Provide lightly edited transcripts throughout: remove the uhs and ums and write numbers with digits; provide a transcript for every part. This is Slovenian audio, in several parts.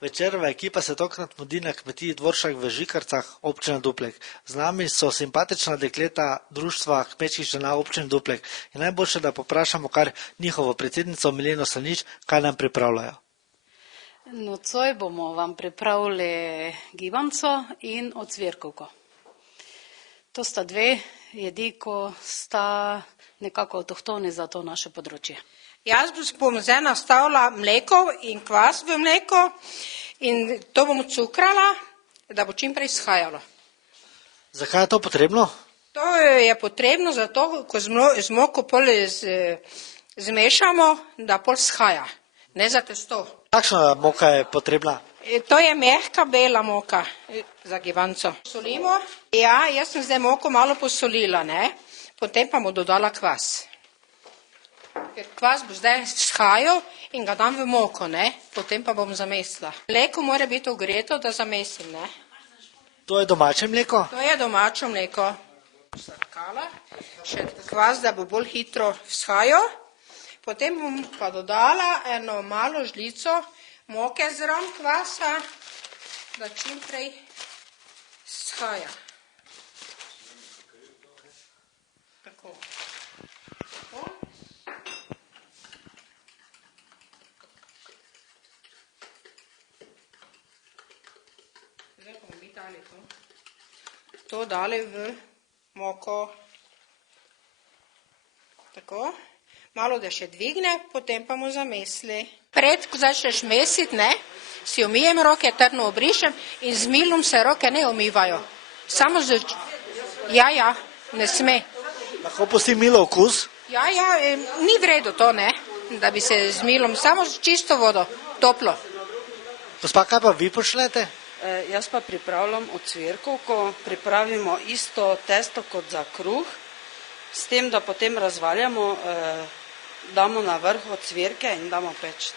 Večerova ekipa se tokrat mudi na kmetiji Dvoršak v Žikarcah, občina Duplek. Z nami so simpatična dekleta društva kmečkih žena občine Duplek. In najboljše, da poprašamo kar njihovo predsednico Mileno Slanič, kaj nam pripravljajo. Nocoj bomo vam pripravili gibanco in ocvirkovko. To sta dve jedi, ko sta nekako avtohtoni za to naše področje. Jaz bom zdaj nastavila mleko in kvas v mleko in to bom cukrala, da bo čim prej shajalo. Zakaj je to potrebno? To je potrebno zato, ko z moko pol zmešamo, da pol shaja, ne za testo. Kakšna moka je potrebna? To je mehka bela moka za gibanco. Solimo. Ja, jaz sem zdaj moko malo posolila, ne? Potem pa mu dodala kvas. Ker kvas bo zdaj shajal in ga dam v moko, ne? Potem pa bom zamesila. Mleko mora biti ogreto, da zamesim, ne? To je domače mleko? To je domače mleko. Sladkala, še kvas, da bo bolj hitro shajal. Potem bom pa dodala eno malo žlico moke zraven kvasa, da čim prej shaja. Tako. Zdaj bomo mi dali to. To dali v moko. Tako. Malo da še dvigne, potem pa mu zamesli. Pred, ko začneš mesiti, ne, si umijem roke, trdno obrišem in z milom se roke ne umivajo. Samo z... Ja, ne sme. Lahko pusti milo okus? Ja, ni vredo to, ne, da bi se z milom, samo z čisto vodo, toplo. Gospa, kaj pa vi počnete? Jaz pa pripravljam ocvirkovko, pripravimo isto testo kot za kruh, s tem, da potem razvaljamo, damo na vrh ocvirke in damo peč.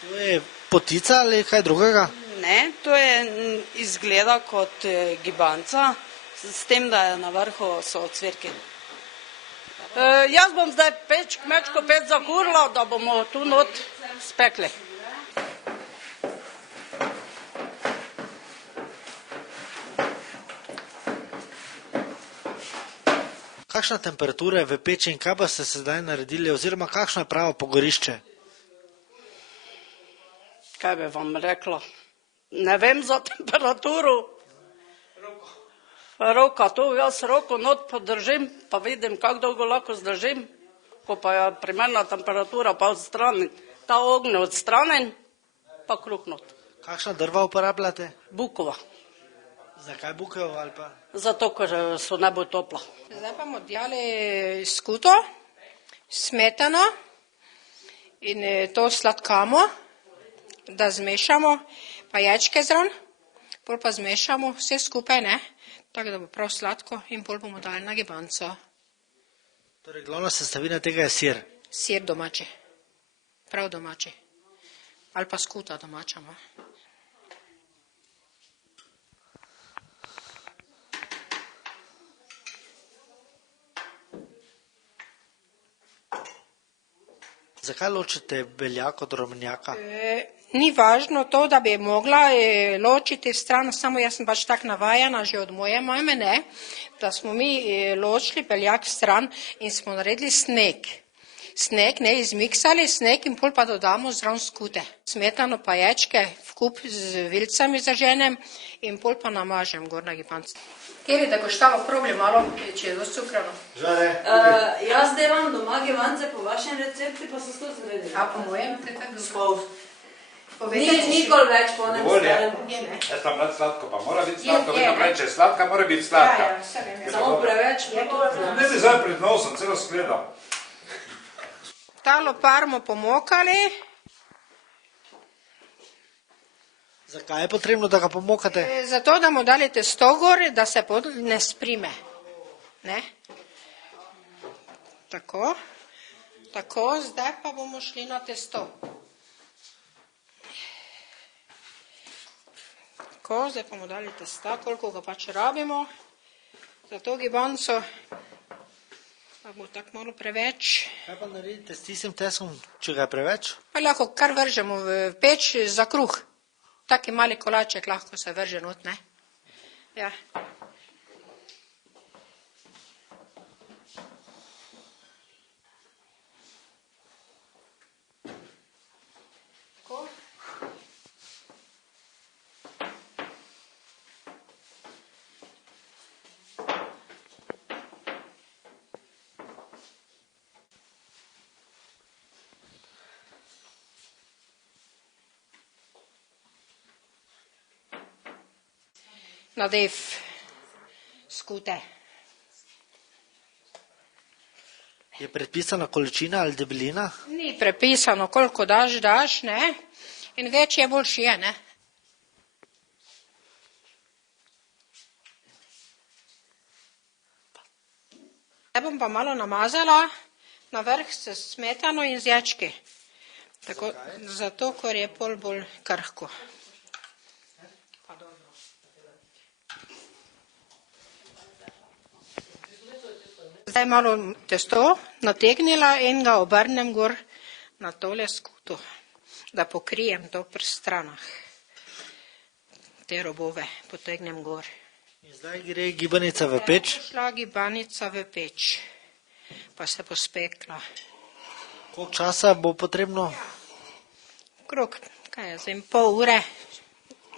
To je potica ali kaj drugega? Ne, to je izgleda kot gibanca, s tem, da je na vrhu so ocvirke. Jaz bom zdaj kmečko peč zakurila, da bomo tu not spekli. Kakšna temperatura je v peči in kaj pa ste sedaj naredili oziroma kakšno je pravo pogorišče? Kaj bi vam rekla? Ne vem za temperaturo. Roka, tu jaz roko not podržim, pa vidim, kako dolgo lahko zdržim. Ko pa je primerna temperatura, pa odstranim. Ta ognj odstranim, pa kruh not. Kakšna drva uporabljate? Bukova. Zakaj bukev ali pa? Zato, ker so najbolj topla. Zdaj pa bomo dali skuto, smetano in to sladkamo, da zmešamo, pa jajčke zraven, pol pa zmešamo vse skupaj, ne, tako da bo prav sladko in pol bomo dali na gibanco. Torej, glavna sestavina tega je sir? Sir domači, prav domači, ali pa skuta domača. Zakaj ločite beljak od rumenjaka? Ni važno to, da bi mogla ločiti stran, samo jaz sem pač tak navajena že od moje mame, ne, da smo mi ločili beljak stran in smo naredili sneg. Sneg, ne, izmiksali sneg in pol pa dodamo zraven skute. Smetano pa jajčke v kup z vilcami zaženem in pol pa namažem gor na gibanco. Kjer je, da koštava problem malo, če je dosti cukrano? Žale. Jaz delam doma gibance po vašem recepti, pa so to zredili. A po mojem, te tako Nikoli več po nem starem. Jaz tam rad sladko, pa mora biti sladko, vedno preče sladka, mora biti sladka. Samo preveč, pa to Ne bi zdaj pred nosom celo skledal. Talo par bomo pomokali. Zakaj je potrebno, da ga pomokate? Zato, da mu dali testo gor, da se ne sprime. Ne? Tako. Tako, zdaj pa bomo šli na testo. Tako, zdaj pa mu dali testa, koliko ga pač rabimo. Za to gibanco. Pa bo tako malo preveč. Kaj pa naredite s tistim teskom, če ga je preveč? Pa lahko kar vržemo v peč za kruh. taki mali kolaček lahko se vrže not, ne? Ja. Nadev skute. Je predpisana količina ali debelina? Ni prepisano, koliko daš, ne? In več je, boljši je, ne? Zdaj bom pa malo namazala na vrh s smetano in z ječki. Tako, zato, ker je pol bolj krhko. Zdaj malo testo nategnila in ga obrnem gor na tole skuto, da pokrijem to pri stranah. Te robove potegnem gor. In zdaj gre gibanica v peč. Šla gibanica v peč, pa se bo spekla. Koliko časa bo potrebno? Okrog, kaj je zdaj, pol ure,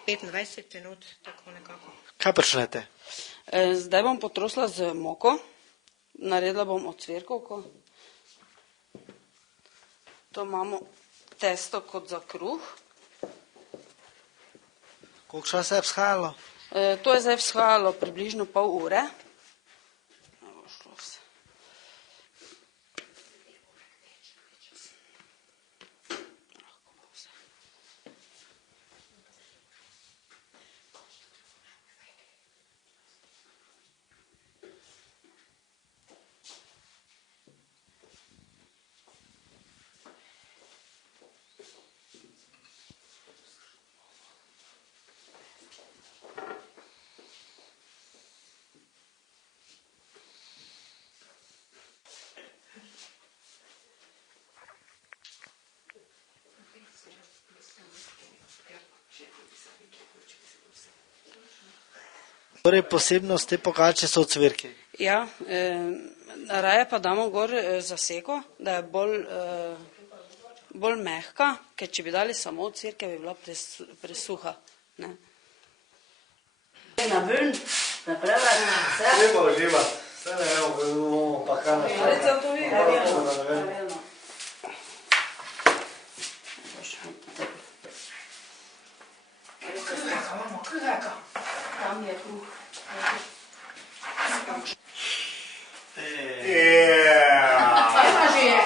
25 minut, tako nekako. Kaj počnete? Zdaj bom potrosila z moko. Naredila bom ocvirkovko. To imamo testo kot za kruh. Koliko časa je vzhajalo? To je zdaj vzhajalo približno pol ure. Torej posebnost te pogače so ocvirki. Ja, raje pa damo gor zaseko, da je bolj mehka, ker če bi dali samo ocvirke, bi bila presuha. Ne? Na ven, napravila vse. Treba uživati. Vse ne bomo pa kaj Tam je kruh. Ena že je.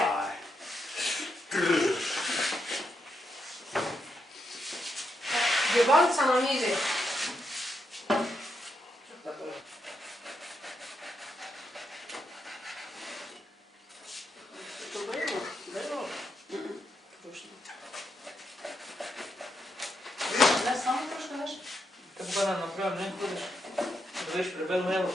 Gibalca na mizi. Tako pa nam napravim, ne hodiš, da veš prebel melo.